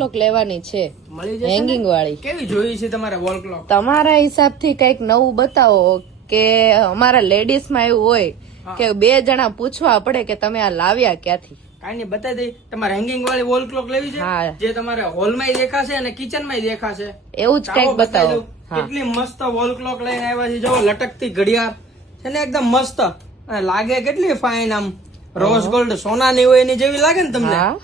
Clock લેવાની છે મળી જશે ને? હેંગિંગ વાળી. કેવી જોઈ છે તમારે વોલ ક્લોક? તમારા હિસાબથી કઈક નવું બતાવો કે અમારા લેડીઝ માં એવું હોય કે બે જણા પૂછવા પડે કે તમે આ લાવ્યા ક્યાંથી. કાઈ નહીં બતાવી દઈ. તમારે હેંગિંગ વાળી વોલ ક્લોક લેવી છે? હા. જે તમારે હોલ માં દેખાશે અને કિચન માં દેખાશે. એવું જ કઈક ચાલો બતાવી બતાવો. દઉં. કેટલી મસ્ત વોલ ક્લોક લઈને આવ્યા છે. જો લટકતી ઘડિયાળ છે ને, એકદમ મસ્ત અને લાગે કેટલી ફાઇન, આમ રોઝ ગોલ્ડ સોનાની હોય એની જેવી લાગે ને તમને. હા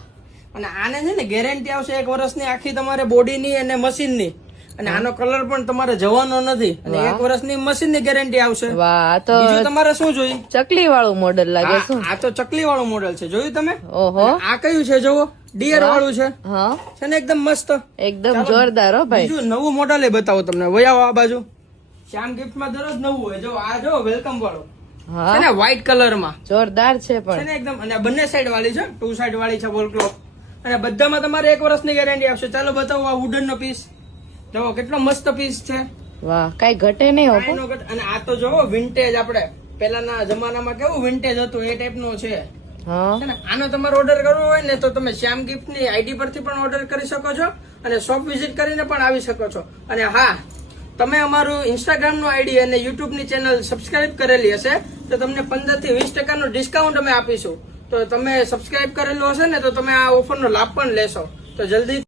અને આને છે ને ગેરંટી આવશે 1 વર્ષની આખી તમારે બોડીની અને મશીનની. અને આનો કલર પણ તમારે જવાનો નથી. અને 1 વર્ષની મશીનની ગેરંટી આવશે. વાહ આ તો બીજું તમારે શું જોઈએ? ચકલી વાળું મોડલ લાગે શું. આ તો ચકલી વાળું મોડેલ છે, જોયું તમે? ઓહો આ કયું છે જોવો, ડિયર વાળું છે. હા છે ને એકદમ મસ્ત. એકદમ જોરદાર હો ભાઈ. બીજું નવું મોડેલ એ બતાવો તમને. વયાવો આ બાજુ. શ્યામ ગિફ્ટ માં દરરોજ નવું હોય. જો આ જો વેલકમ વાળો છે હા ને, વ્હાઈટ કલર માં જોરદાર છે છે પણ. ને એકદમ. અને આ બંને સાઈડ વાળી છે, 2 સાઈડ વાળી છે વોલ ક્લોક. અને બધામાં તમારે 1 વર્ષની ગેરંટી આપશે. ચાલો બતાવો આ વુડન નો પીસ. જો કેટલો મસ્ત પીસ છે. વાહ કઈ ઘટે નહીં હો કાંઈ નો ઘટે. અને આ તો જોવો વિન્ટેજ, આપણે પેલાના જમાનામાં કેવું વિન્ટેજ હતું એ ટાઈપ નો છે. હા છે ને, આનો તમારે ઓર્ડર કરવો હોય ને તો તમે શ્યામ ગિફ્ટ ની આઈડી પરથી પણ ઓર્ડર કરી શકો છો અને શોપ વિઝિટ કરીને પણ આવી શકો છો. અને હા, તમે અમારું ઇન્સ્ટાગ્રામ નું આઈડી અને યુટ્યુબ ની ચેનલ સબસ્ક્રાઇબ કરેલી હશે તો તમને 15 થી 20% નું ડિસ્કાઉન્ટ અમે આપીશું. તો તમે સબસ્ક્રાઇબ કરેલું હશે ને તો તમે આ ઓફર નો લાભ પણ લેશો. તો જલ્દી